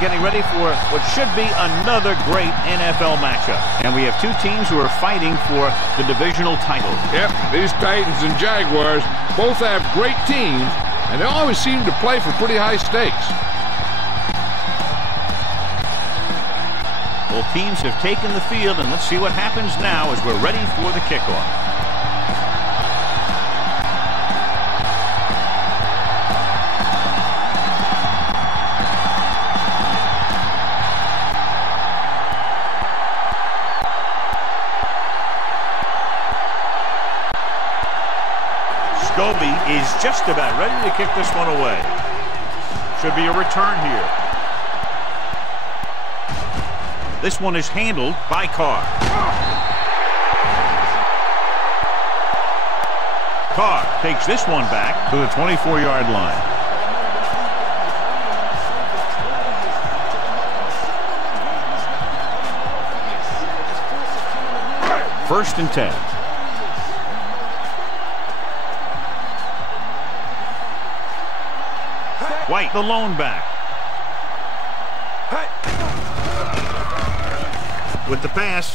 getting ready for what should be another great NFL matchup. And we have two teams who are fighting for the divisional title. Yep, these Titans and Jaguars both have great teams, and they always seem to play for pretty high stakes. Both teams have taken the field, and let's see what happens now as we're ready for the kickoff. Is just about ready to kick this one away. Should be a return here. This one is handled by Carr. Carr takes this one back to the 24-yard line. First and 10. White, the lone back. With the pass,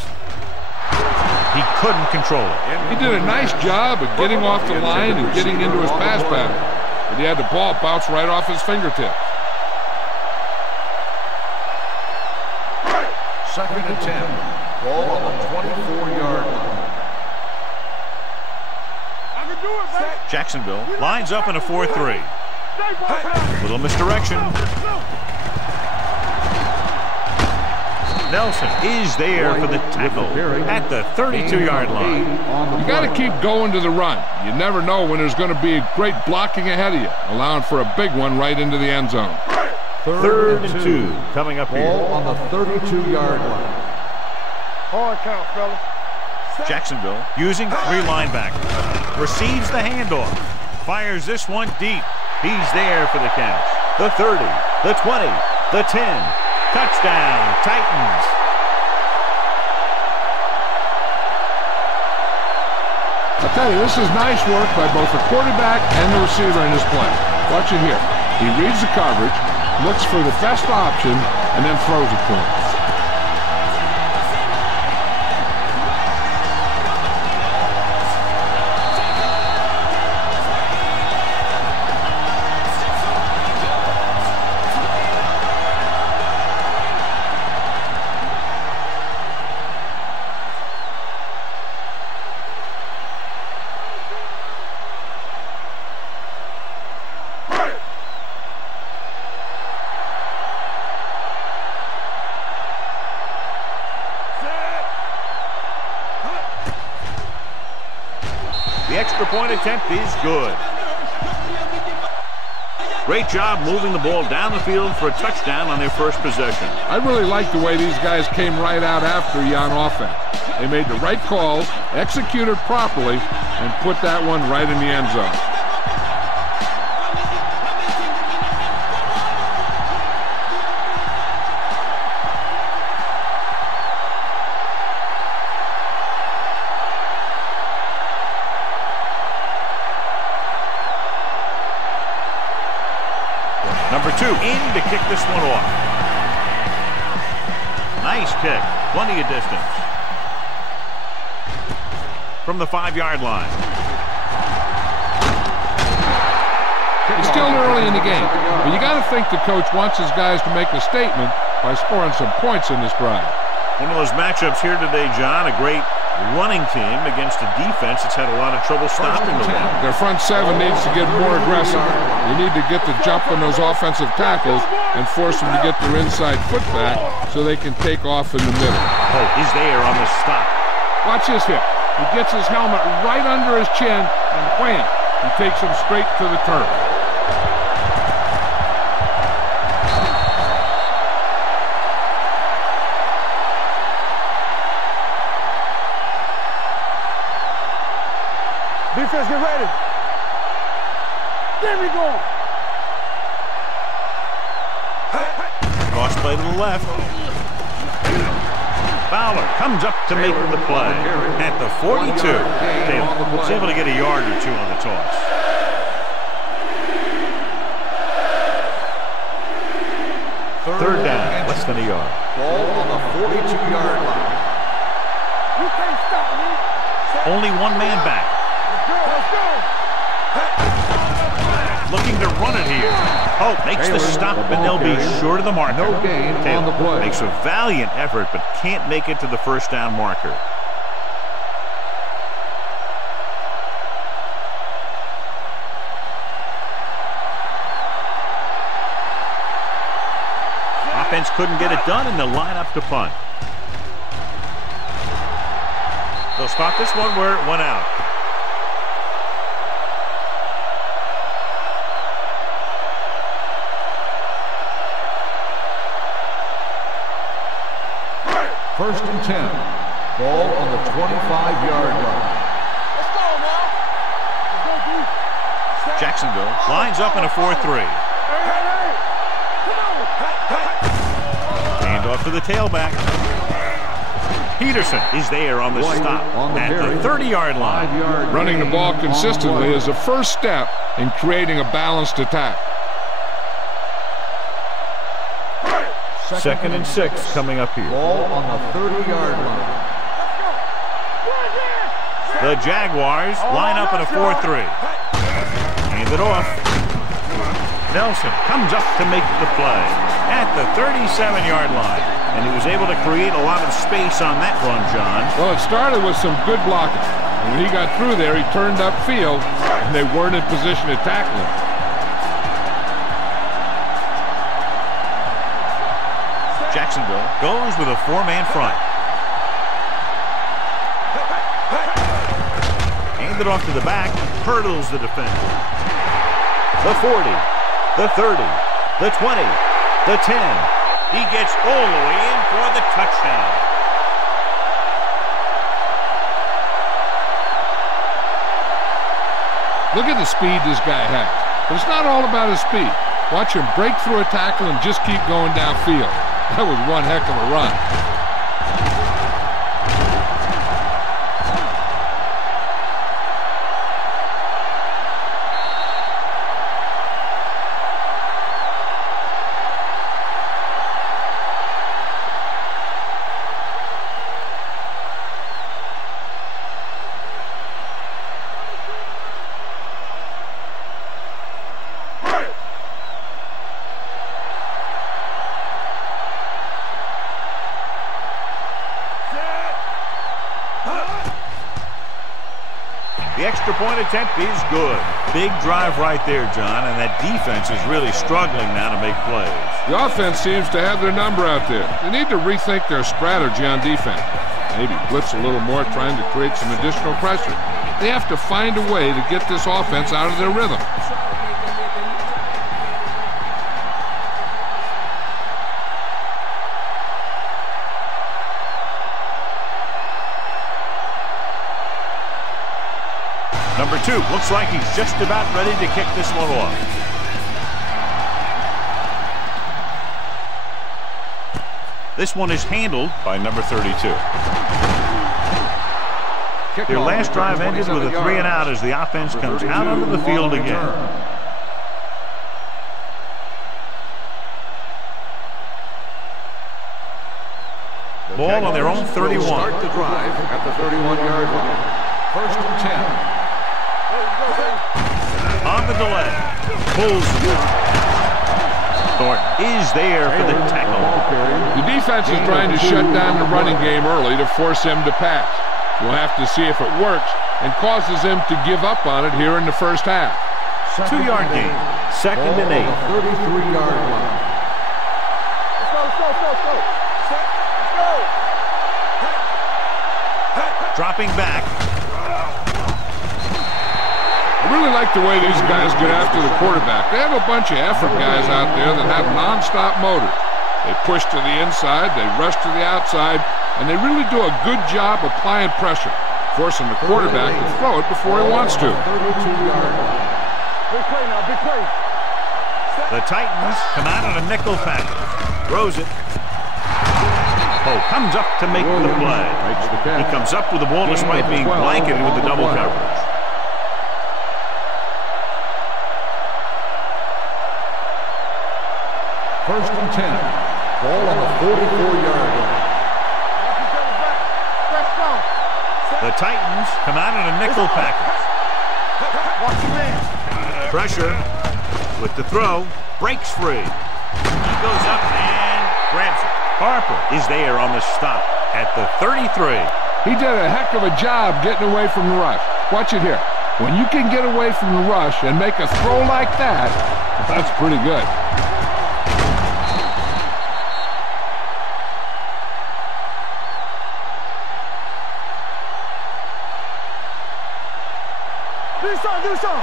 he couldn't control it. He did a nice job of getting off the line and getting into his pass pattern, but he had the ball bounce right off his fingertips. Second and 10. Ball on the 24-yard line. Jacksonville lines up in a 4-3. Little misdirection. Nelson is there for the tackle at the 32-yard line. You got to keep going to the run. You never know when there's going to be a great blocking ahead of you, allowing for a big one right into the end zone. Third and 2 coming up here. Ball on the 32-yard line. Hard count, fellas. Jacksonville using 3 linebackers. Receives the handoff. Fires this one deep. He's there for the catch. The 30, the 20, the 10. Touchdown, Titans. I tell you, this is nice work by both the quarterback and the receiver in this play. Watch it here. He reads the coverage, looks for the best option, and then throws it to him. The extra point attempt is good. Great job moving the ball down the field for a touchdown on their first possession. I really like the way these guys came right out after you on offense. They made the right calls, executed properly, and put that one right in the end zone. Number 2 in to kick this one off. Nice kick. Plenty of distance. From the 5-yard line. It's still early in the game, but you got to think the coach wants his guys to make a statement by scoring some points in this drive. One of those matchups here today, John. A great running team against a defense that's had a lot of trouble stopping the run. Their front 7 needs to get more aggressive. You need to get the jump on those offensive tackles and force them to get their inside foot back so they can take off in the middle. Oh, he's there on the stop. Watch this hit. He gets his helmet right under his chin and wham, he takes him straight to the turf. Defense, get ready. There we go. Cross play to the left. Fowler comes up to make the play at the 42. He's able to get a yard or 2 on the toss. Third down. than a yard. Ball on the 42-yard line. You can't stop me. Only one man back. Let's go. Looking to run it here. Oh, makes the stop, and they'll be short of the marker. No gain on the play. Makes a valiant effort, but can't make it to the first down marker. Offense couldn't get it done, and they'll line up to punt. They'll spot this one where it went out. First and 10. Ball on the 25-yard line. Let's go now. Let's go, D. Jacksonville lines up in a 4-3. Hey. Come on. Hand off to the tailback. Peterson is there on the stop at the 30-yard line. Running the ball consistently is the first step in creating a balanced attack. Second and 6 coming up here. Ball on the 30-yard line. The Jaguars line up in a 4-3. Hand it off. Nelson comes up to make the play at the 37-yard line. And he was able to create a lot of space on that run, John. Well, it started with some good blocking. And when he got through there, he turned upfield, and they weren't in position to tackle him. Jacksonville goes with a 4-man front. Handed off to the back, hurdles the defender. The 40, the 30, the 20, the 10. He gets all the way in for the touchdown. Look at the speed this guy has. But it's not all about his speed. Watch him break through a tackle and just keep going downfield. That was one heck of a run. The extra point attempt is good. Big drive right there, John, and that defense is really struggling now to make plays. The offense seems to have their number out there. They need to rethink their strategy on defense. Maybe blitz a little more, trying to create some additional pressure. They have to find a way to get this offense out of their rhythm. Number 2 looks like he's just about ready to kick this one off. This one is handled by number 32. Their last drive ended with a 3-and-out as the offense comes out onto the field again. Ball on their own 31. Start the drive at the 31-yard line. First and 10. On the delay. Pulls Thornton is there for the tackle. The defense is trying to shut down the running game early to force him to pass. We'll have to see if it works and causes him to give up on it here in the first half. 2-yard gain. Second and 8. 33-yard line. Let's go. Dropping back. I really like the way these guys get after the quarterback. They have a bunch of effort guys out there that have non-stop motors. They push to the inside, they rush to the outside, and they really do a good job applying pressure, forcing the quarterback to throw it before he wants to. 32-yard line. Big play now, big play. The Titans come out on a nickel package. Throws it. Oh, comes up to make the play. He comes up with the ball despite being blanketed with the double coverage. First and 10. Ball on the 44-yard line. The Titans come out in a nickel package. Pressure with the throw. Breaks free. He goes up and grabs it. Harper is there on the stop at the 33. He did a heck of a job getting away from the rush. Watch it here. When you can get away from the rush and make a throw like that, that's pretty good. Do some.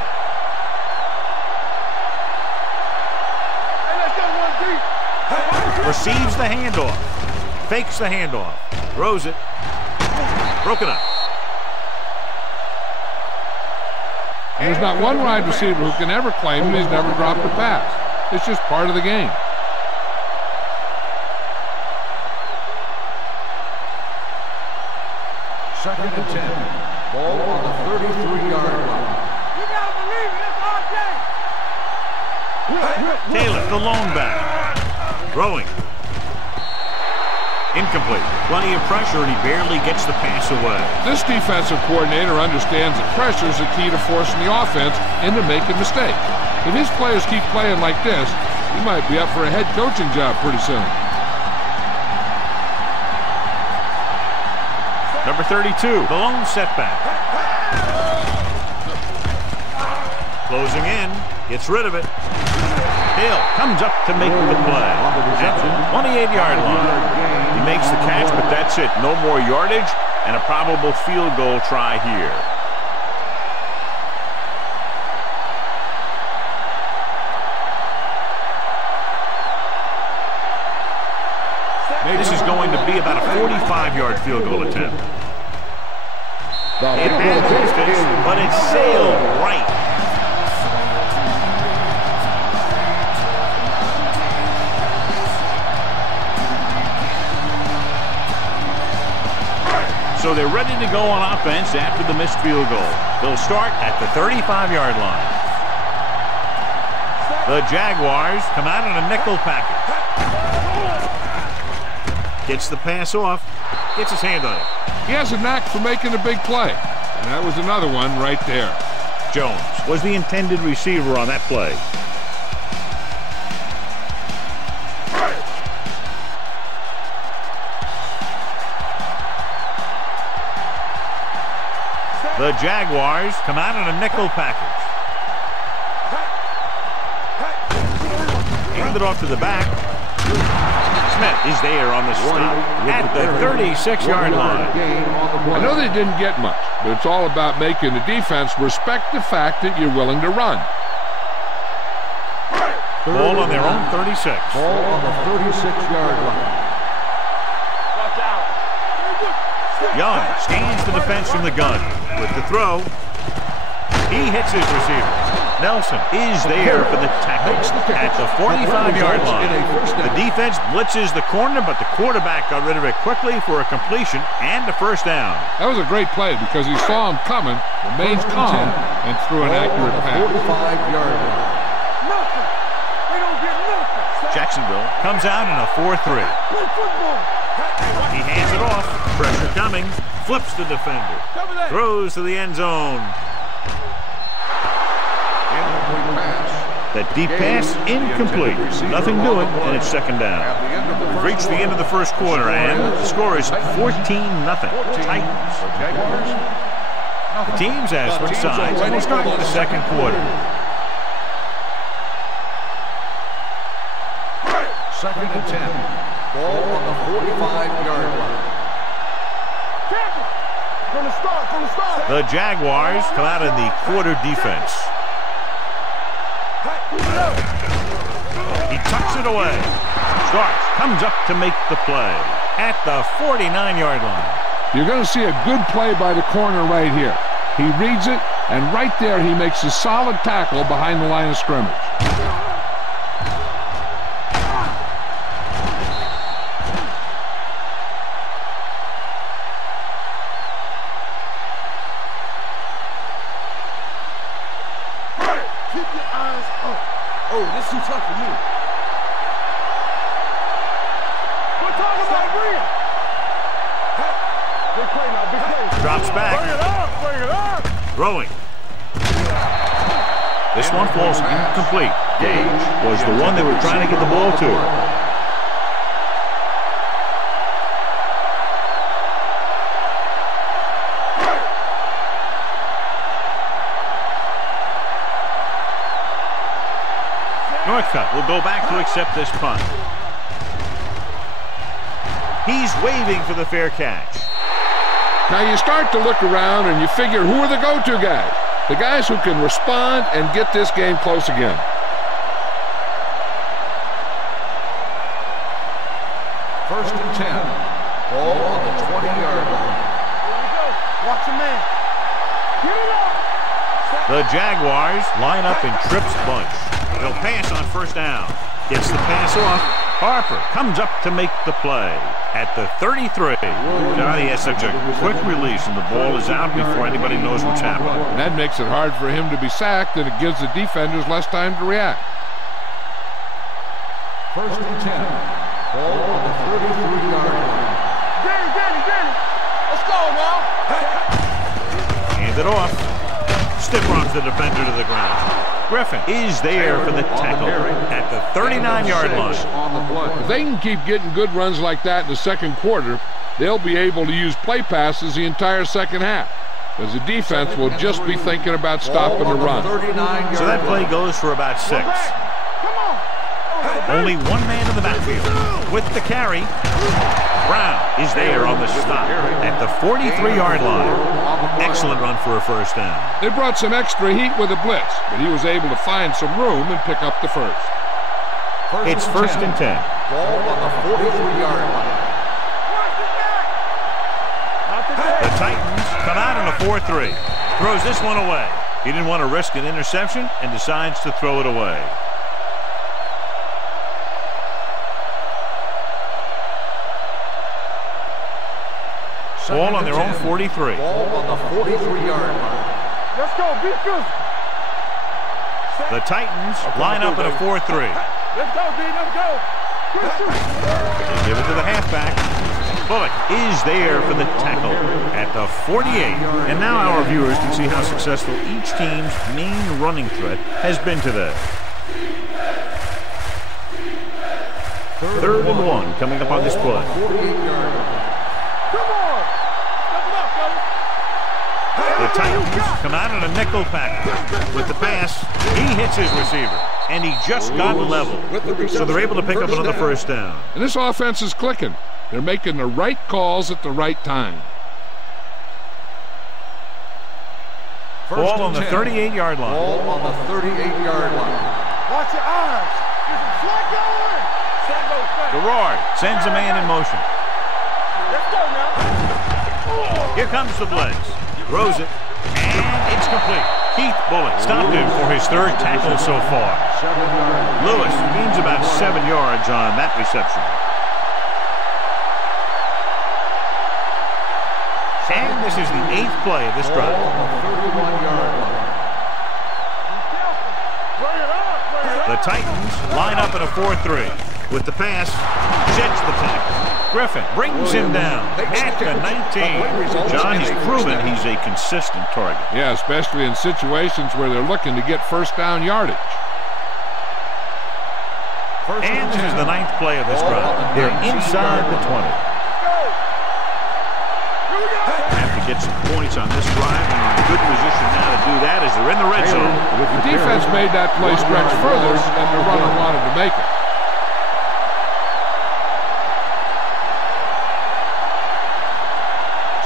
Hey, let's go one deep. Receives the handoff. Fakes the handoff. Throws it. Broken up. There's not one wide receiver who can ever claim that he's never dropped a pass. It's just part of the game. Second and 10. Ball on the 33-yard line. You gotta believe it. It's our game. Taylor, the lone back. Throwing. Incomplete. Plenty of pressure, and he barely gets the pass away. This defensive coordinator understands that pressure is the key to forcing the offense into making mistakes. If his players keep playing like this, he might be up for a head coaching job pretty soon. Number 32, the lone setback. Closing in, gets rid of it. Hill comes up to make the play at the 28-yard line. He makes the catch, but that's it. No more yardage and a probable field goal try here. This is going to be about a 45-yard field goal attempt. It had distance, but it sailed right. So they're ready to go on offense after the missed field goal. They'll start at the 35-yard line. The Jaguars come out in a nickel package. Gets the pass off. Gets his hand on it. He has a knack for making a big play. And that was another one right there. Jones was the intended receiver on that play. The Jaguars come out in a nickel package. Hand it off to the back. Smith is there on the stop at the 36-yard line. I know they didn't get much, but it's all about making the defense respect the fact that you're willing to run. Ball on their own 36. Ball on the 36-yard line. Watch out. Young scans the defense from the gun. With the throw, he hits his receiver. Nelson is there for the tackle at the 45-yard line. The defense blitzes the corner, but the quarterback got rid of it quickly for a completion and a first down. That was a great play because he saw him coming, remained calm, and threw an accurate pass. 45-yard line. Nothing. They don't get nothing. Jacksonville comes out in a 4-3. Play football. He hands it off. Pressure coming. Flips the defender. Cover that. Throws to the end zone. That deep pass, incomplete. Nothing doing, and it's second down. We've reached the end of the first quarter, and the score is 14-0. Titans. The teams have switched sides, and we'll start with the second quarter. Second and 10. Ball on the 45-yard line. From the start. The Jaguars come out in the quarter defense. He tucks it away. Starks comes up to make the play at the 49-yard line. You're going to see a good play by the corner right here. He reads it, and right there he makes a solid tackle behind the line of scrimmage. Keep your eyes up. Oh, this is too tough for you. Throwing. This one falls incomplete. Gage was the one they were trying to get the ball to. Northcutt will go back to accept this punt. He's waving for the fair catch. Now you start to look around and you figure, who are the go-to guys? The guys who can respond and get this game close again. First and 10. Ball on the 20-yard line. Here we go. Watch a man. Get it up. The Jaguars line up in trips bunch. They'll pass on first down. Gets the pass off. Harper comes up to make the play at the 33. Now he has such a quick release and the ball is out before anybody knows what's happening. And that makes it hard for him to be sacked, and it gives the defenders less time to react. First and 10. Ball on the 33-yard line. Danny. Let's go now. Hand it off. Stiff arms the defender to the ground. Griffin is there for the tackle at the 39-yard line. If they can keep getting good runs like that in the second quarter, they'll be able to use play passes the entire second half, because the defense will just be thinking about stopping the run. So that play goes for about 6. Come on. Only one man in the backfield. With the carry, Brown is there on the stop at the 43-yard line. Excellent run for a first down. They brought some extra heat with a blitz, but he was able to find some room and pick up the first. It's first and 10. Ball on the 43-yard line. The Titans come out in a 4-3. Throws this one away. He didn't want to risk an interception and decides to throw it away. Ball on their own 43. Ball on the 43-yard line. Let's go. Be good. The Titans line up in a 4-3. Let's go, D. Let's go. They give it to the halfback. Bullock is there for the tackle at the 48. And now our viewers can see how successful each team's main running threat has been today. Third and 1 coming up on this play. 48-yard line. The Titans come out in a nickel package. With the pass, he hits his receiver, and he just got level. So they're able to pick up another first down. And this offense is clicking. They're making the right calls at the right time. Ball on the 38-yard line. Ball on the 38-yard line. Watch your eyes. There's a flag going. Gerard sends a man in motion. Let's go now. Here comes the blitz. Throws it, and it's complete. Keith Bullock stopped him for his third tackle so far. Lewis gains about 7 yards on that reception. And this is the 8th play of this drive. The Titans line up in a 4-3. With the pass, sheds the tackle. Griffin brings him down at the 19. John, he's proven he's a consistent target. Yeah, especially in situations where they're looking to get first down yardage. And this is the 9th play of this drive. They're inside the 20. Have to get some points on this drive, and in a good position now to do that as they're in the red zone. The defense made that play stretch further than the runner wanted to make it.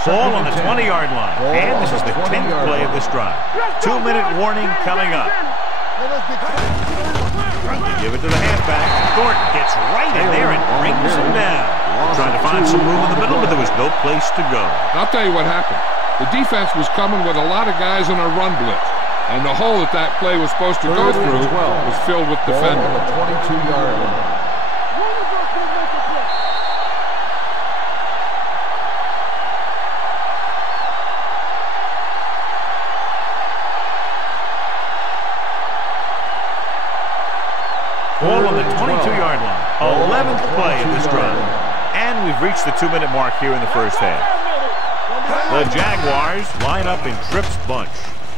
Ball on the 20-yard line. And this is the 10th play of this drive. 2-minute warning coming up. Trying to give it to the halfback. Thornton gets right in there and brings him down. Trying to find some room in the middle, but there was no place to go. I'll tell you what happened. The defense was coming with a lot of guys in a run blitz. And the hole that play was supposed to go through was filled with defenders. Ball on the 22-yard line. Ball on the 22-yard line. 11th play of this drive. And we've reached the 2-minute mark here in the first half. The Jaguars line up in trips bunch.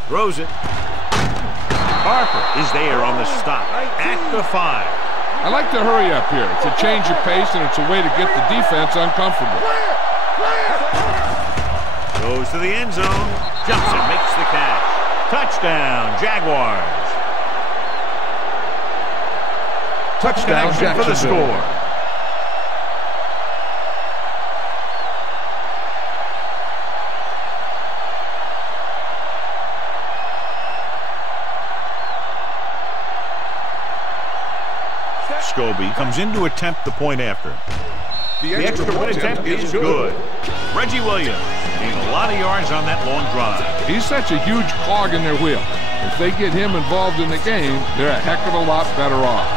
Throws it. Harper is there on the stop at the 5. I like to hurry up here. It's a change of pace, and it's a way to get the defense uncomfortable. Goes to the end zone. Jumps and makes the catch. Touchdown, Jaguars. Touchdown, for the score. Scobie comes in to attempt the point after. The extra point attempt is good. Reggie Williams gained a lot of yards on that long drive. He's such a huge cog in their wheel. If they get him involved in the game, they're a heck of a lot better off.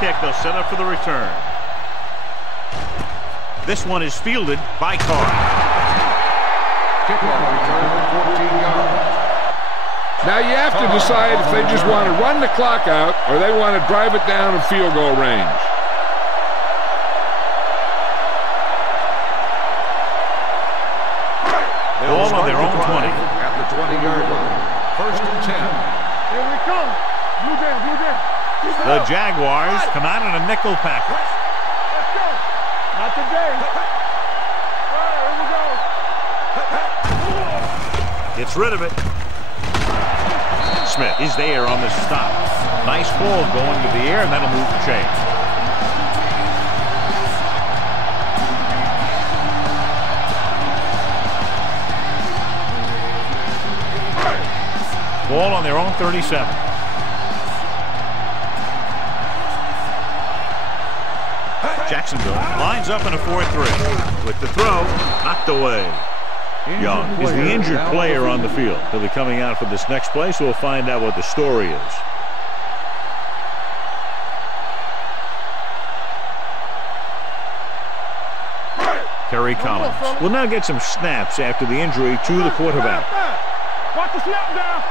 Kick, they'll set up for the return. This one is fielded by Carr. Kickoff return, 14 yards. Now you have to decide if they just want to run the clock out or they want to drive it down in field goal range. Ball on their own 20. At the 20-yard line. First and 10. Here we come. Blue down, blue down. The Jaguars come out in a nickel package. Let's go. Not today. All right, here we go. Gets rid of it. Smith is there on the stop. Nice ball going to the air, and that'll move the chain. Ball on their own 37. Jacksonville lines up in a 4-3. With the throw, knocked away. Young is the injured player on the field. He'll be coming out for this next play, so we'll find out what the story is. Kerry Collins will now get some snaps after the injury to the quarterback. Watch the snap down.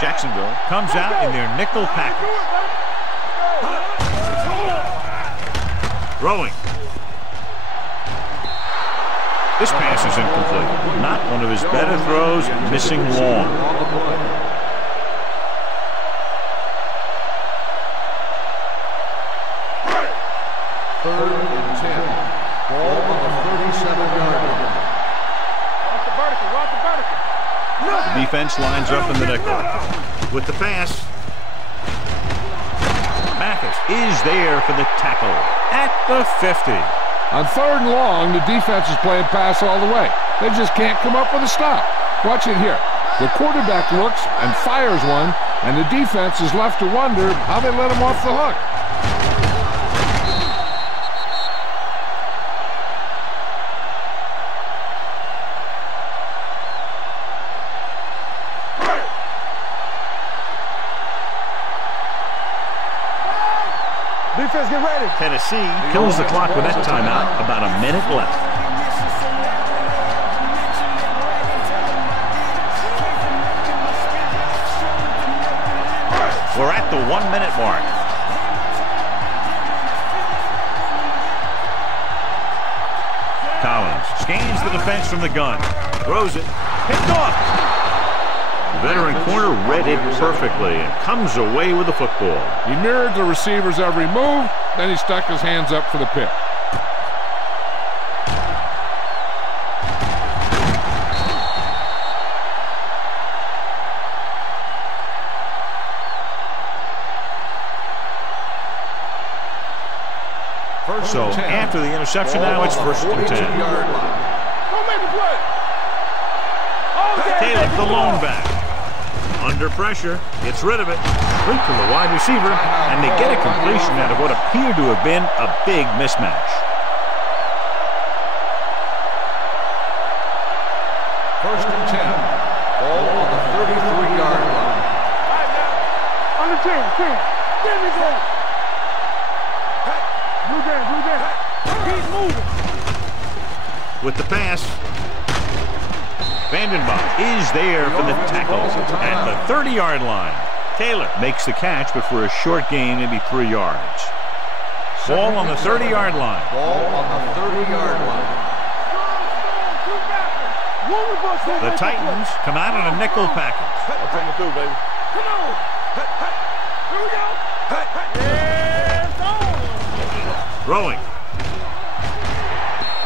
Jacksonville comes out in their nickel package. Throwing. This pass is incomplete. Not one of his better throws, missing long. Third and 10. Ball on the 37-yard line. Watch the vertical. Defense lines up in the nickel. With the pass. Mathis is there for the tackle at the 50. On 3rd and long, the defense is playing pass all the way. They just can't come up with a stop. Watch it here. The quarterback looks and fires one, and the defense is left to wonder how they let him off the hook. Defense, get ready. Tennessee kills the clock with that timeout. About a minute left. We're at the 1-minute mark. Collins scans the defense from the gun. Throws it. Picked off. The veteran corner read it perfectly and comes away with the football. He mirrored the receiver's every move, then he stuck his hands up for the pick. So after the interception, now it's 1st and 10. Don't make a play. Taylor, the lone back. Under pressure, gets rid of it. Straight to the wide receiver, and they get a completion out of what appeared to have been a big mismatch. First and 10. Ball on the 33-yard line. On the 10. Give me that. with the pass. Vandenbach is there for the tackle at the 30-yard line. Taylor makes the catch, but for a short gain, maybe 3 yards. Ball on the 30-yard line. Ball on the 30-yard line. The Titans come out in a nickel package. I'll take it through, baby. Come on. Here we go. Throwing.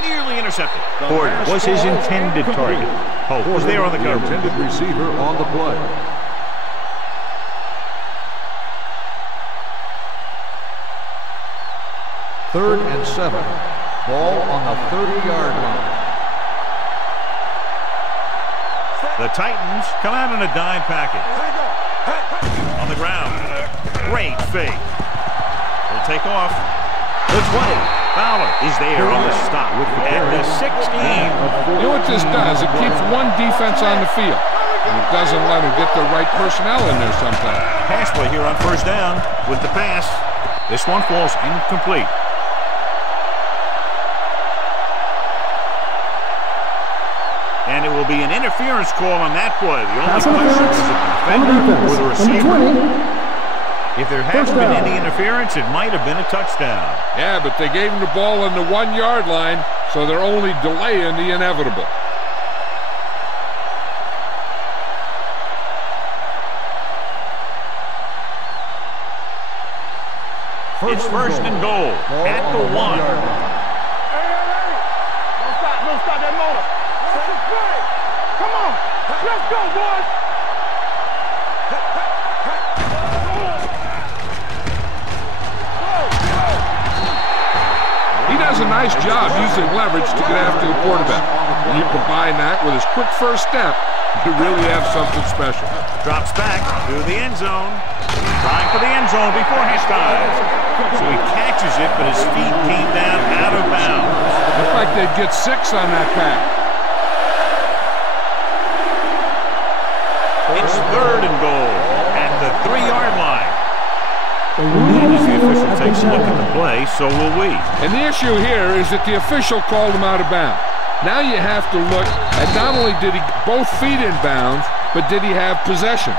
Nearly intercepted. Porter was his intended target. Hope was there on the cover. Intended receiver on the play. Third and 7. Ball on the 30-yard line. The Titans come out in a dime package. On the ground. Great fake. They'll take off. The 20. Fowler is there on the stop at the 16. You know what this does? It keeps one defense on the field. And it doesn't let them get the right personnel in there sometimes. Pass play here on first down with the pass. This one falls incomplete. And it will be an interference call on that play. The only question is the defender or the receiver. If there hasn't been any interference, it might have been a touchdown. Yeah, but they gave him the ball on the 1-yard line, so they're only delaying the inevitable. It's first and goal at the 1. Hey. Don't stop that motor. Come on. Let's go, boys. He does a nice job using leverage to get after the quarterback. When you combine that with his quick first step, you really have something special. Drops back to the end zone. Trying for the end zone before halftime. So he catches it, but his feet came down out of bounds. Looks like they'd get 6 on that pass. It's third and goal at the 3-yard line. And as the official takes a look at the play, so will we. And the issue here is that the official called him out of bounds. Now you have to look at not only did he both feet in bounds, but did he have possession?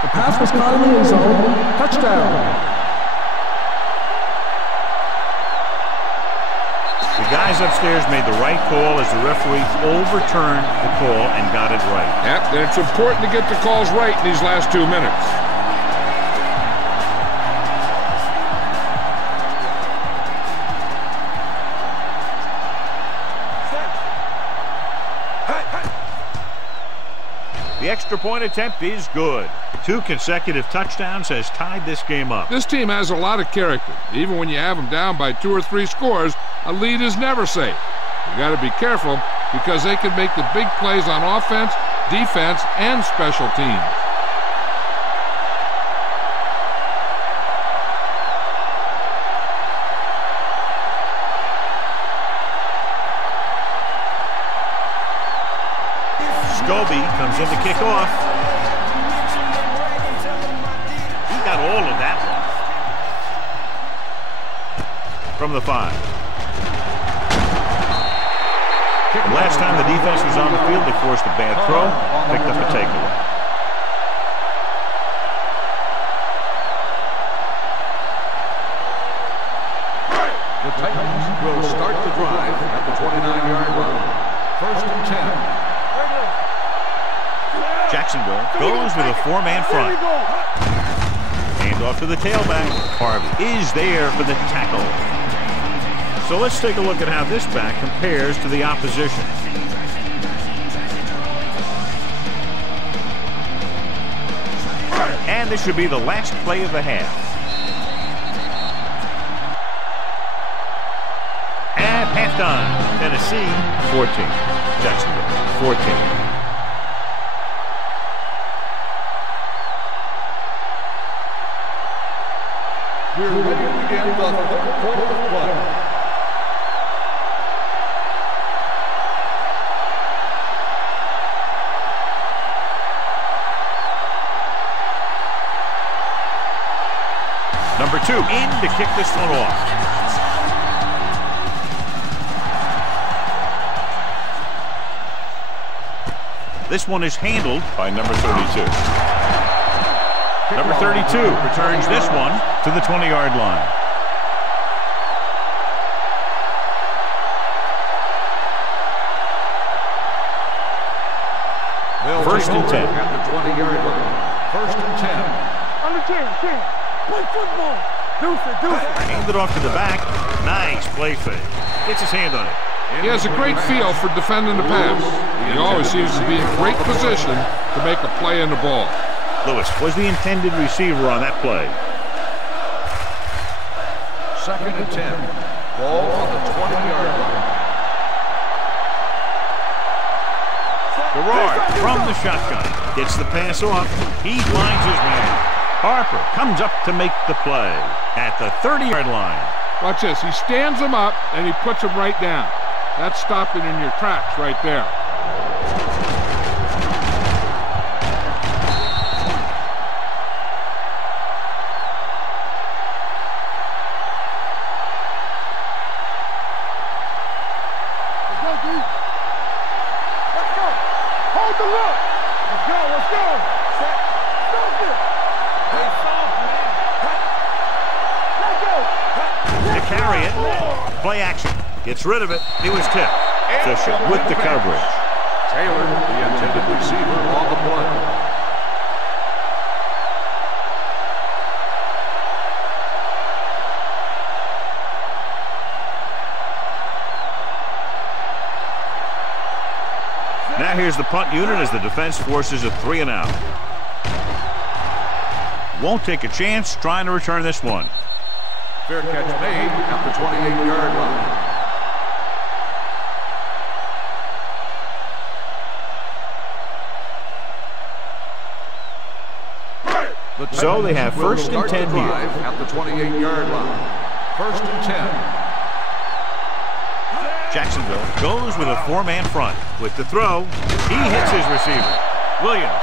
The pass was caught in the end zone. Touchdown. The guys upstairs made the right call as the referee overturned the call and got it right. Yep, and it's important to get the calls right in these last 2 minutes. The extra point attempt is good. 2 consecutive touchdowns has tied this game up. This team has a lot of character. Even when you have them down by 2 or 3 scores, a lead is never safe. You got to be careful because they can make the big plays on offense, defense, and special teams. Scobie comes in to kick off. He got all of that one. From the 5. The last time the defense was on the field, they forced a bad throw, picked up a takeaway. The Titans will start the drive at the 29-yard line. First and 10. Jacksonville goes with a 4-man front. Hand off to the tailback. Harvey is there for the tackle. So let's take a look at how this back compares to the opposition. And this should be the last play of the half. At halftime, Tennessee 14, Jacksonville 14. We're ready to begin the third quarter of play. 2 in to kick this one off. This one is handled by number 32. Number 32 returns this one to the 20-yard line. First and 10. At the 20-yard line. First and 10. Under 10. Play football. Deuce it. Handed off to the back. Nice play fake. Gets his hand on it. He has a great feel for defending the pass. He always seems to be in great position to make a play in the ball. Lewis was the intended receiver on that play. Second and 10. Ball on the 20-yard line. Gerard from the shotgun. Gets the pass off. He finds his man. Harper comes up to make the play at the 30-yard line. Watch this. He stands him up, and he puts him right down. That's stopping in your tracks right there. Play action. Gets rid of it. He was tipped. Fisher with the coverage. Taylor, the intended receiver, on the play. Now here's the punt unit as the defense forces a 3 and out. Won't take a chance trying to return this one. Fair catch made at the 28-yard line. So they have first and 10 here. At the 28-yard line. First and 10. Jacksonville goes with a 4-man front. With the throw, he hits his receiver. Williams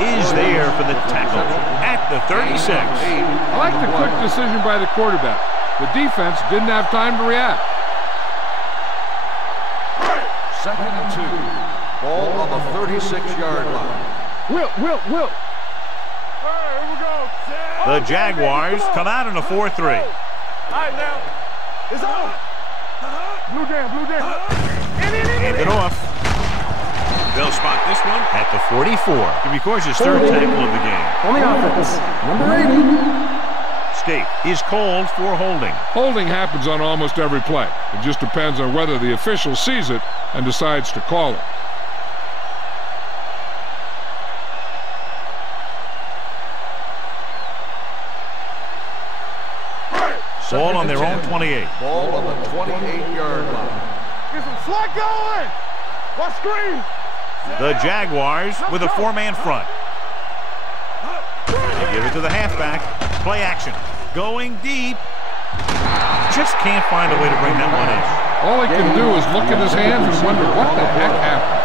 is there for the tackle at the 36. I like the quick decision by the quarterback. The defense didn't have time to react. Second and 2. Ball on the 36-yard line. Will. Here we go. The Jaguars come out in a 4-3. All right, now. It's on. Blue down. Hand it off. They'll spot this one at the 44. He records his 3rd tackle of the game. On the offense, number 80. Skate is called for holding. Holding happens on almost every play. It just depends on whether the official sees it and decides to call it. Ball on their own 28. Ball on the 28-yard line. Get some slack going. Watch screen. The Jaguars with a 4-man front. They give it to the halfback. Play action. Going deep. Just can't find a way to bring that one in. All he can do is look at his hands and wonder what the heck happened.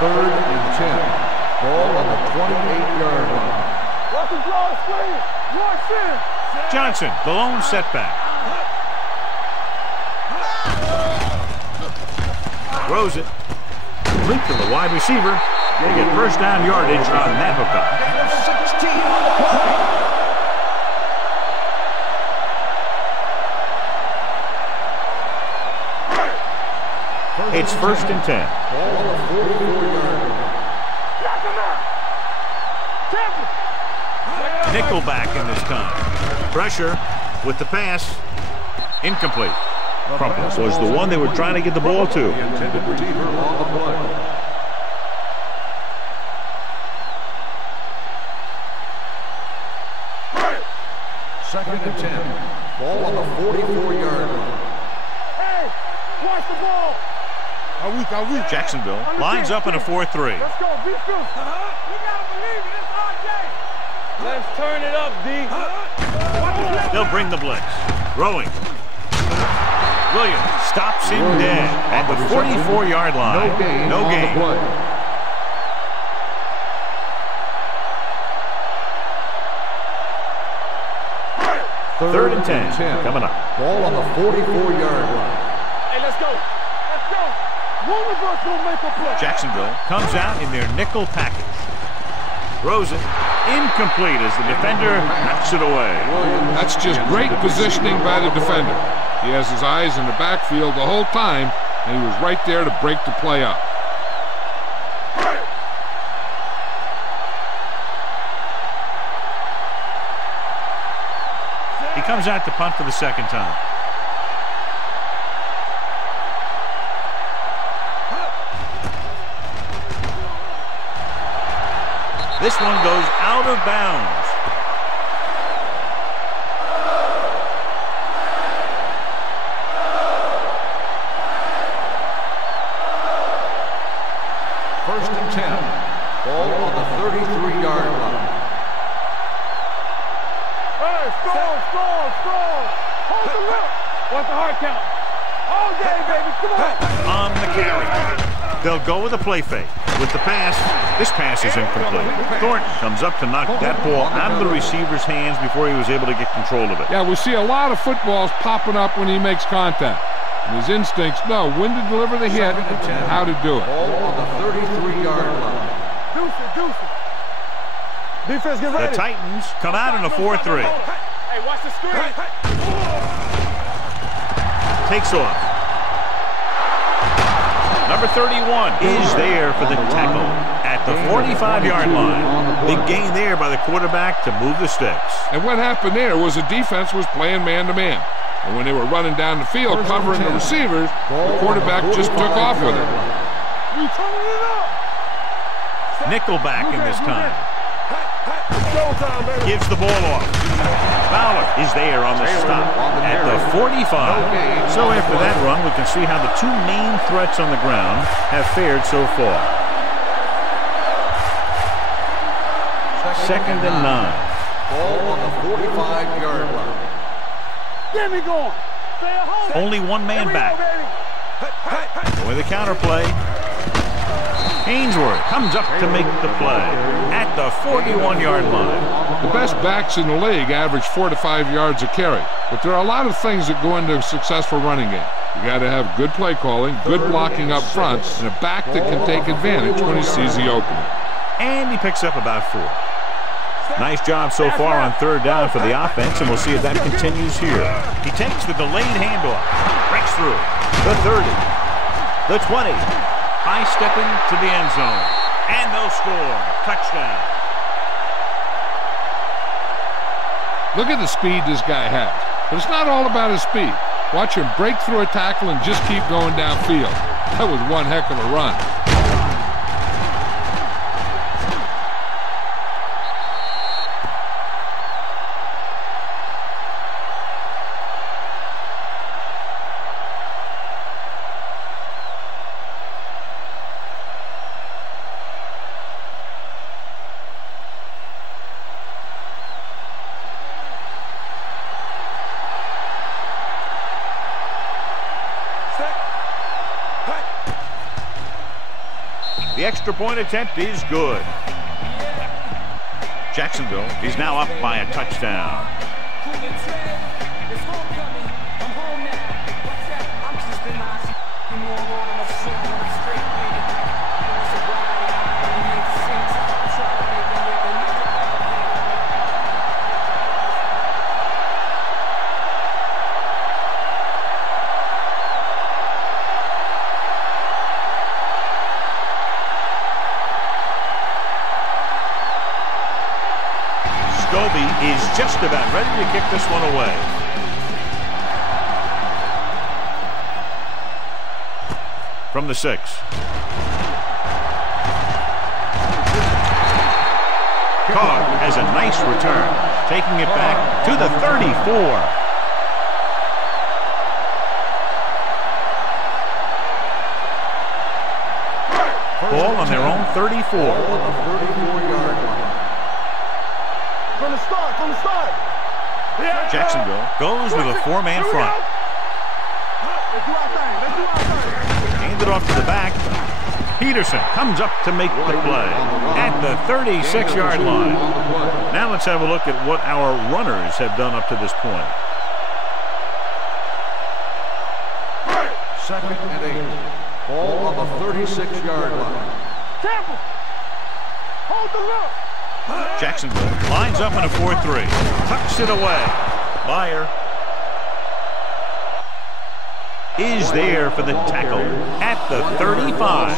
Third and 10. Ball on the 28-yard line. Watch him draw a screen. Watch him. Johnson, the lone setback. Throws it. Complete to the wide receiver. They get first down yardage on that hookup. It's first and 10. Ball on the 44-yard line. Nickelback in this time. Pressure with the pass. Incomplete. Crumples was the one they were trying to get the ball to. The intended receiver on the play. Second and 10. Ball on the 44-yard line. Hey, watch the ball. Jacksonville lines up in a 4-3. Let's go. Be good. We gotta believe it. It's our day. Let's turn it up, D. They'll bring the blitz. Throwing. Williams stops him dead at the 44-yard line. No gain. Third and 10 coming up. Ball on the 44-yard line. Hey, let's go. Let's go. One of us will make a play. Jacksonville comes out in their nickel package. Throws it. Incomplete as the defender knocks it away. That's just great positioning by the defender. He has his eyes in the backfield the whole time, and he was right there to break the play up. He comes out to punt for the second time. This one goes out of bounds. First and 10. Ball on the 33-yard line. Hey, score. Hold the lip. What's the hard count? All day, baby. Come on. On the carry. They'll go with a play fake. With the pass, this pass is incomplete. Thornton comes up to knock that ball out of the receiver's hands before he was able to get control of it. Yeah, we see a lot of footballs popping up when he makes contact. And his instincts know when to deliver the hit and how to do it. Ball on the 33-yard line. Deuce it. Defense, get ready. The Titans come out in a 4-3. Hey, watch the screen. Takes off. Number 31 is there for the tackle at the 45-yard line. Big gain there by the quarterback to move the sticks. And what happened there was the defense was playing man-to-man. And when they were running down the field covering the receivers, the quarterback just took off with it. We turning it up. Nickelback in this time. Showtime, baby. Gives the ball off. Fowler is there on the stop at the 45. So after that run, we can see how the two main threats on the ground have fared so far. Second and 9. Ball on the 45-yard line. Get me going. Stay at home. Only one man back. With a counter play. Ainsworth comes up to make the play at the 41-yard line. The best backs in the league average 4 to 5 yards a carry. But there are a lot of things that go into a successful running game. You got to have good play calling, good blocking up front, and a back that can take advantage when he sees the opening. And he picks up about 4. Nice job so far on third down for the offense, and we'll see if that continues here. He takes the delayed handoff, breaks through the 30, the 20, high-stepping to the end zone, and they'll score. Touchdown. Look at the speed this guy has. But it's not all about his speed. Watch him break through a tackle and just keep going downfield. That was one heck of a run. The extra point attempt is good. Jacksonville is now up by a touchdown. Is just about ready to kick this one away. From the 6. Carr has a nice return, taking it back to the 34. Ball on their own 34. From the start. Jacksonville goes with a 4-man front. it off to the back. Peterson comes up to make the play at the 36-yard line. Now let's have a look at what our runners have done up to this point. 2nd and 8. Ball on the 36-yard line. Careful. Hold the look. Jacksonville lines up in a 4-3. Tucks it away. Meyer is there for the tackle at the 35.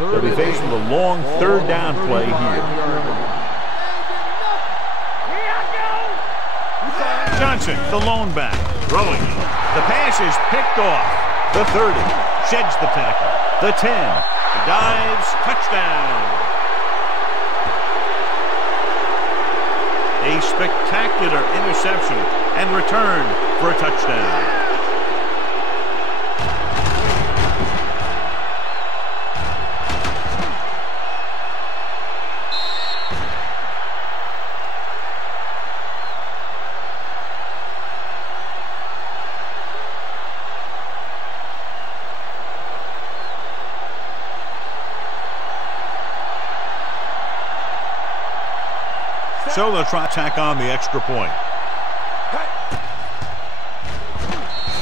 They'll be faced with a long 3rd down play here. Johnson, the lone back, throwing. The pass is picked off. The 30 sheds the tackle. The 10 dives, touchdown. A spectacular interception and return for a touchdown. So they'll try to tack on the extra point.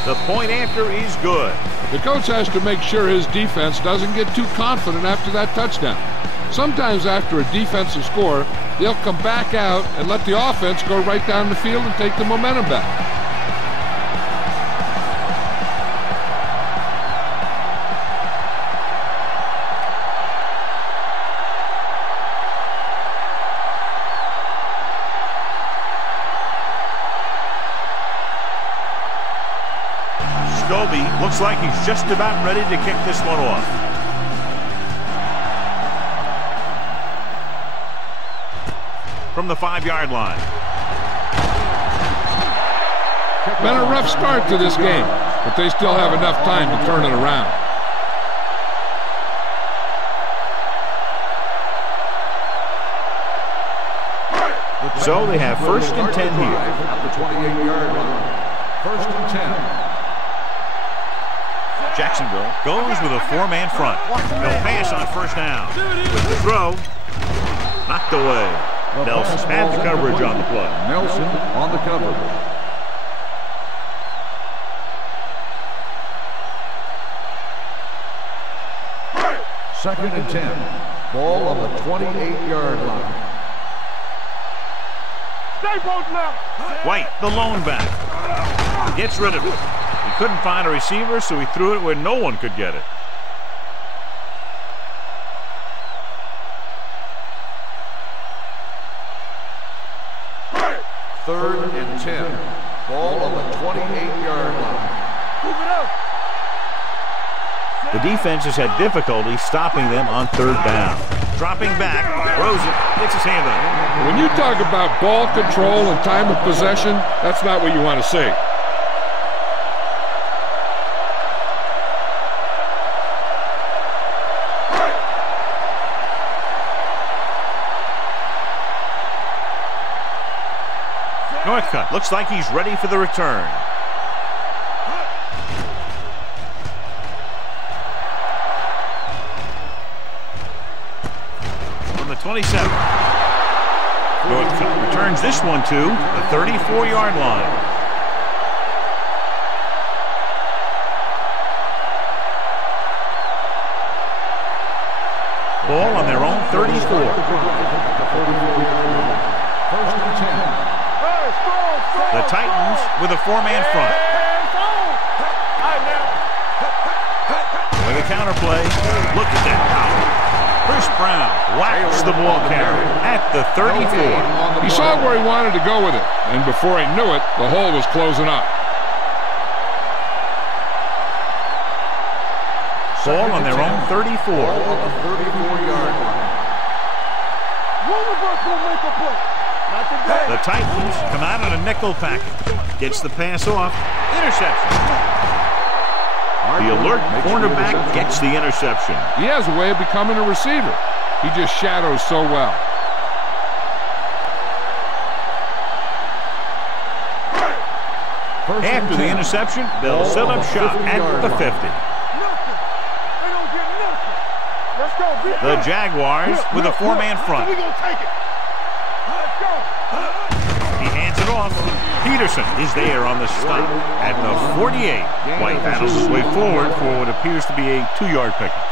The point after is good. The coach has to make sure his defense doesn't get too confident after that touchdown. Sometimes after a defensive score, they'll come back out and let the offense go right down the field and take the momentum back. Looks like he's just about ready to kick this one off. From the 5-yard line. Been a rough start to this game, but they still have enough time to turn it around. So they have 1st and 10 here. At the 28-yard line. 1st and 10. Jacksonville goes with a 4-man front. They'll pass on 1st down. With the throw, knocked away. Nelson had the coverage on the play. Nelson on the coverage. Second and 10. Ball on the 28-yard line. Stay both left. White, the lone back. Gets rid of it. He couldn't find a receiver, so he threw it where no one could get it. Third and 10. Ball on the 28-yard line. Move it up. The defense has had difficulty stopping them on 3rd down. Dropping back, throws it, gets his hand on it. When you talk about ball control and time of possession, that's not what you want to see. Northcutt looks like he's ready for the return. From the 27. Northcutt returns this one to the 34-yard line. Ball on their own 34. 1st and 10. The Titans with a 4-man front. With a counterplay, look at that power. Chris Brown whacks the ball carrier at the 34. He saw where he wanted to go with it, and before he knew it, the hole was closing up. Ball on their own 34. Ball on the 34-yard line. One of us will make a play. The Titans come out on a nickel package. Gets the pass off. Interception. The alert cornerback gets the interception. He has a way of becoming a receiver. He just shadows so well. After the interception, they'll set up shop at the 50. The Jaguars with a four-man front. He hands it off. Peterson is there on the stop at the 48. White battles his way forward for what appears to be a 2-yard pickup.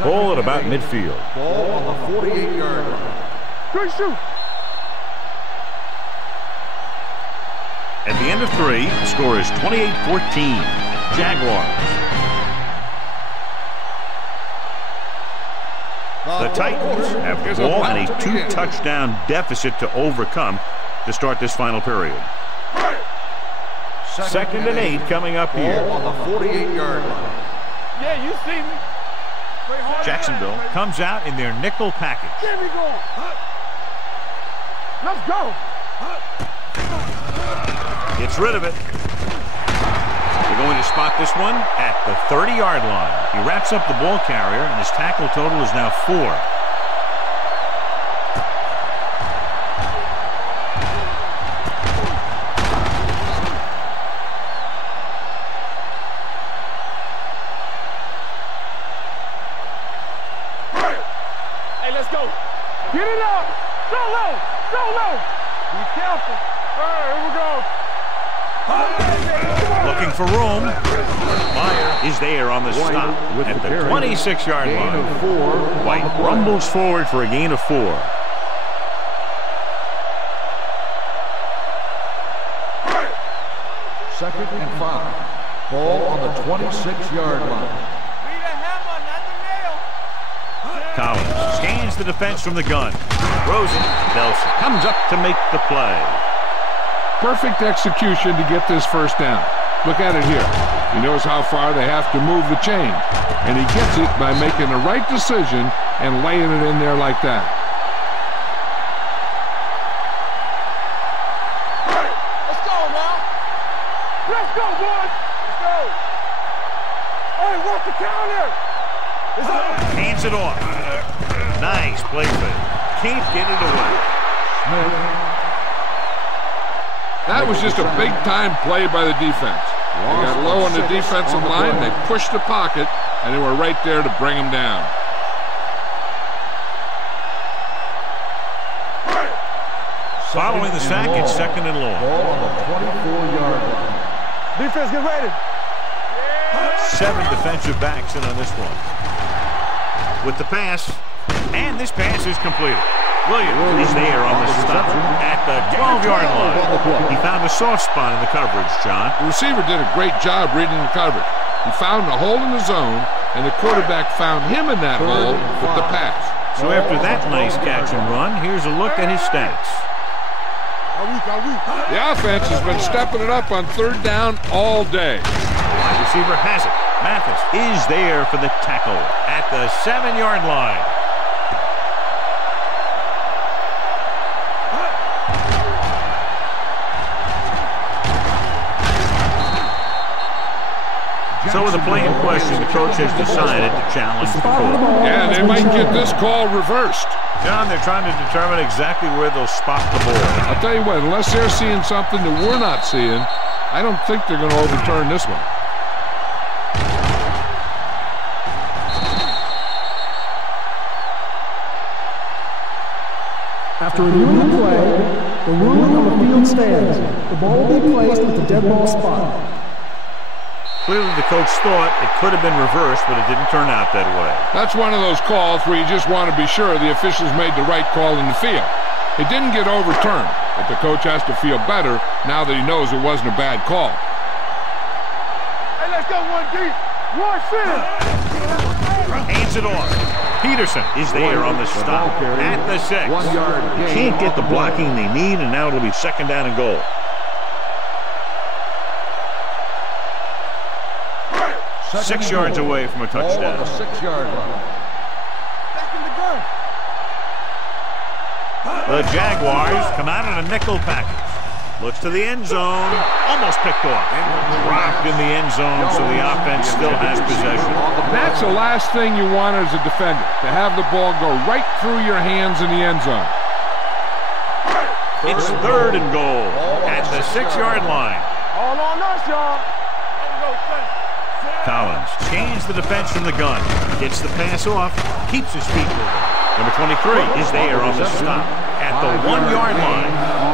Ball at about midfield. Ball on the 48-yard line. Good shoot. At the end of 3, the score is 28-14. Jaguars. The Titans have the ball and a 2-touchdown deficit to overcome to start this final period. 2nd and 8 coming up here. Ball on the 48-yard line. Yeah, you see me. Jacksonville comes out in their nickel package. Get me going. Let's go. Gets rid of it. They're going to spot this one at the 30-yard line. He wraps up the ball carrier, and his tackle total is now 4. Hey, let's go. Get it up. So low. So low. Be careful. All right, here we go. Looking for room. Meyer is there on the stop at the 26-yard line. White rumbles forward for a gain of 4. Second and 5. Ball on the 26-yard line. Collins scans the defense from the gun. Throws it. Nelson comes up to make the play. Perfect execution to get this first down. Look at it here. He knows how far they have to move the chain. And he gets it by making the right decision and laying it in there like that. Let's go, now. Let's go, boys. Let's go. Hey, what's the counter? Hands it off. Nice play fake. Can't get it away. That was just a big-time play by the defense. They got low on the defensive line, they pushed the pocket, and they were right there to bring him down. Following the sack, it's 2nd and long. Ball on the 24-yard line. Defense, get ready. 7 defensive backs in on this one. With the pass, and this pass is completed. Williams is there on the stop at the 12-yard line. He found a soft spot in the coverage, John. The receiver did a great job reading the coverage. He found a hole in the zone, and the quarterback found him in that hole with the pass. So after that nice catch and run, here's a look at his stats. The offense has been stepping it up on 3rd down all day. Wide receiver has it. Mathis is there for the tackle at the 7-yard line. So with the play in question, the coach has decided to challenge the call. Yeah, they might get this call reversed. John, they're trying to determine exactly where they'll spot the ball. I'll tell you what, unless they're seeing something that we're not seeing, I don't think they're going to overturn this one. After reviewing the play, the ruling on the field stands. The ball will be placed at the dead ball spot. Clearly the coach thought it could have been reversed, but it didn't turn out that way. That's one of those calls where you just want to be sure the officials made the right call in the field. It didn't get overturned, but the coach has to feel better now that he knows it wasn't a bad call. Hey, let's go one deep. One center. Hands it off. Peterson is there on the stop at the 6. 1 yard gain. Can't get the blocking they need, and now it'll be 2nd down and goal. Six yards away from a touchdown. Ball on the 6-yard line. Back in the gun. The Jaguars come out in a nickel package. Looks to the end zone. Almost picked off. Dropped in the end zone, so the offense still has possession. That's the last thing you want as a defender, to have the ball go right through your hands in the end zone. It's 3rd and goal at the 6-yard line. All on us, y'all. Collins changed the defense from the gun. Gets the pass off. Keeps his feet moving. Number 23 is there on the stop at the 1-yard line.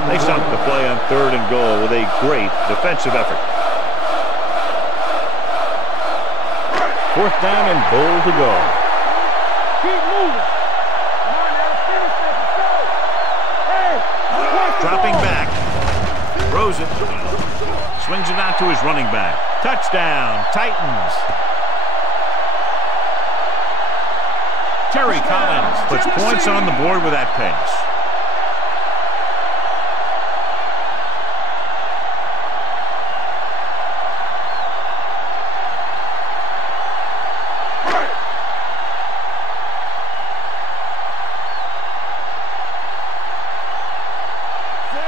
They stopped the play on 3rd and goal with a great defensive effort. 4th down and goal to go. Keep moving. Come on now, finish this. Hey, dropping back. Throws it. Swings it out to his running back. Touchdown, Titans. Terry Collins puts points on the board with that pass.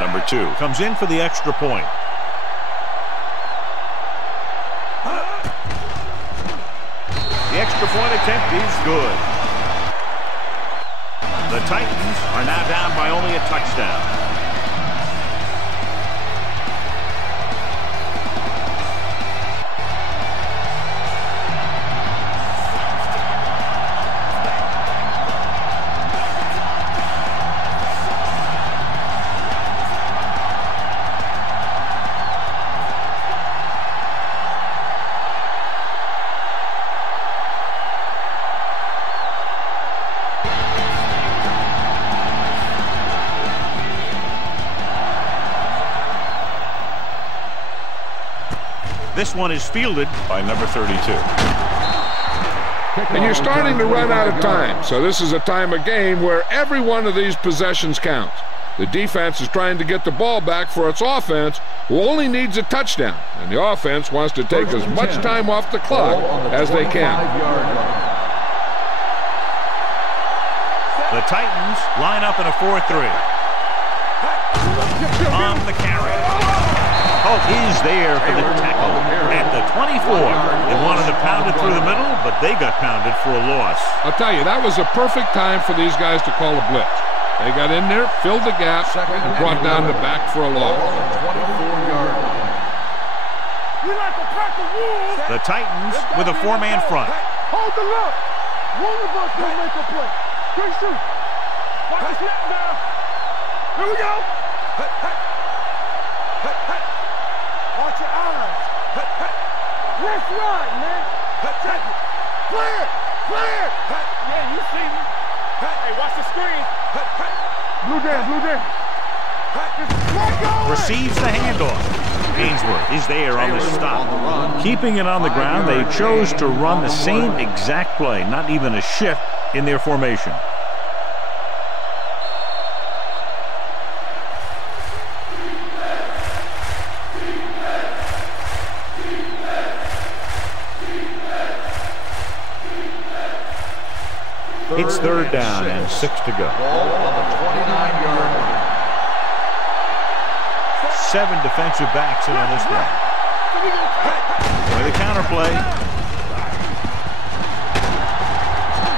Number 2 comes in for the extra point. The extra point attempt is good. The Titans are now down by only a touchdown. This one is fielded by number 32. And you're starting to run out of time, so this is a time of game where every one of these possessions counts. The defense is trying to get the ball back for its offense, who only needs a touchdown, and the offense wants to take as much time off the clock as they can. The Titans line up in a 4-3. On the carry. Oh, he's there for the tackle at the 24. They wanted to pound it through the middle, but they got pounded for a loss. I'll tell you, that was a perfect time for these guys to call a blitz. They got in there, filled the gap, and brought down the back for a loss. The Titans with a 4-man front. Hold the look. One of us will make a play. Good shoot. Watch the snap now. Here we go. Watch your eyes. Let's run, man. Take it. Clear. Clear. Yeah, you see me. Hey, watch the screen. Blue down, blue down. Receives the handoff. Ainsworth is there on the stop. Keeping it on the ground, they chose to run the same exact play, not even a shift in their formation. It's 3rd down and 6 to go. Ball on the 29-yard line. 7 defensive backs in on this one. With a counter play.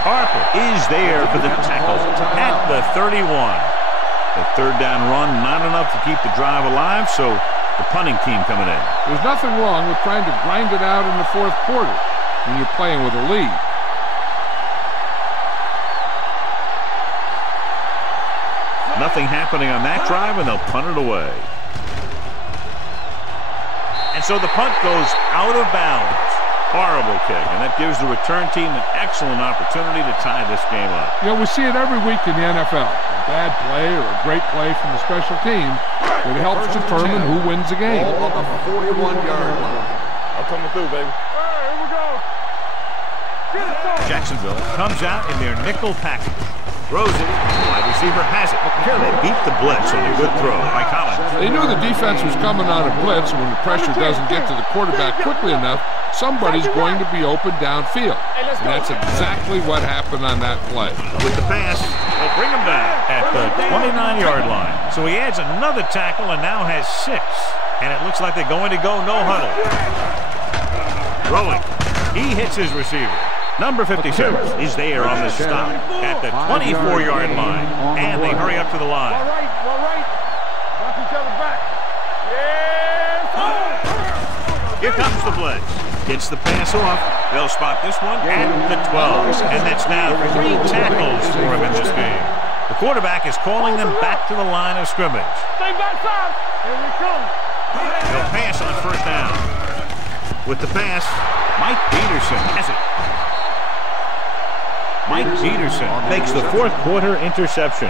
Harper is there for the tackle at the 31. The 3rd down run, not enough to keep the drive alive, so the punting team coming in. There's nothing wrong with trying to grind it out in the 4th quarter when you're playing with a lead. Nothing happening on that drive, and they'll punt it away. And so the punt goes out of bounds. Horrible kick, and that gives the return team an excellent opportunity to tie this game up. You know, we see it every week in the NFL. A bad play or a great play from the special team that helps determine who wins the game. Ball on the 41-yard line. I'm coming through, baby. Here we go. Jacksonville comes out in their nickel package. Throws it. Wide receiver has it. They beat the blitz on a good throw by Collins. They knew the defense was coming on a blitz, and when the pressure doesn't get to the quarterback quickly enough, somebody's going to be open downfield. And that's exactly what happened on that play. With the pass, they'll bring him down at the 29-yard line. So he adds another tackle and now has 6. And it looks like they're going to go no huddle. Throwing. He hits his receiver. Number 57 is there on the stop at the 24-yard line. And they hurry up to the line. All right. Here comes the blitz. Gets the pass off. They'll spot this one at the 12. And that's now 3 tackles for him in this game. The quarterback is calling them back to the line of scrimmage. Stay back 5. Here we come. They'll pass on first down. With the pass, Mike Peterson has it. Mike Peterson makes the fourth quarter interception.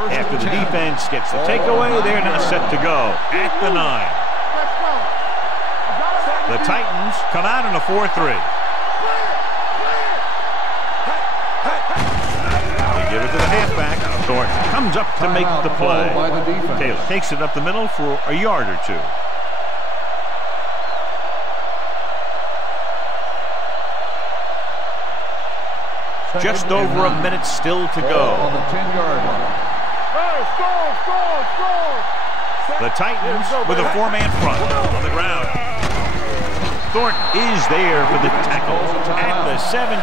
After the defense gets the takeaway, they're now set to go at the 9. The Titans come out in a 4-3. They give it to the halfback. Thornton comes up to make the play. Taylor takes it up the middle for a yard or 2. Just over a minute still to go. On the 10-yard line. The Titans with a 4-man front on the ground. Thornton is there for the tackle at the 17.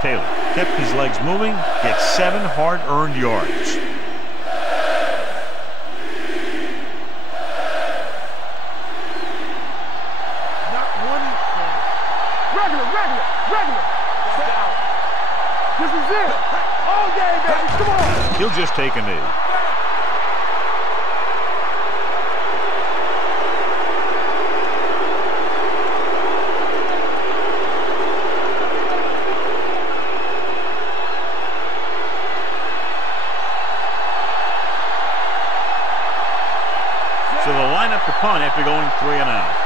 Taylor kept his legs moving, gets 7 hard-earned yards. Regular. This is it. All game, baby. Come on. He'll just take a knee. So they'll line up the punt after going 3 and out.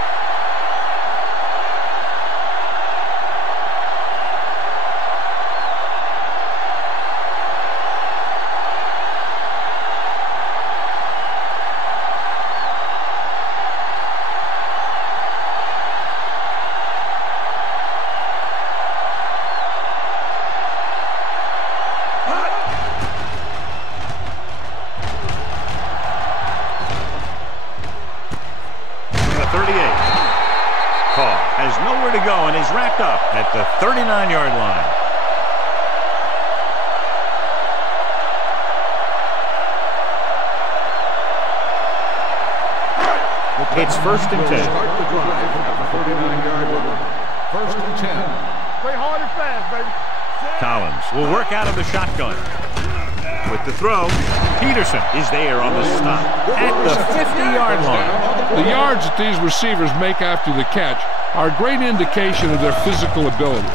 Racked up at the 39-yard line. It's 1st and 10. Start the drive at the 39-yard line. 1st and 10. Play hard and fast, baby. Collins will work out of the shotgun. With the throw, Peterson is there on the stop at the 50-yard line. The yards that these receivers make after the catch are a great indication of their physical ability.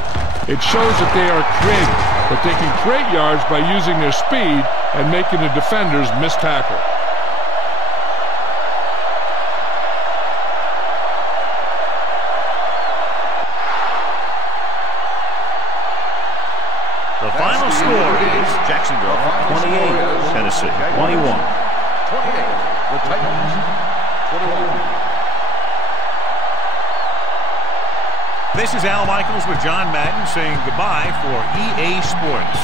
It shows that they are creative, that they can create yards by using their speed and making the defenders miss tackle. The final score is Jacksonville 28, Tennessee 21. 28. The Titans 21. This is Al Michaels with John Madden saying goodbye for EA Sports.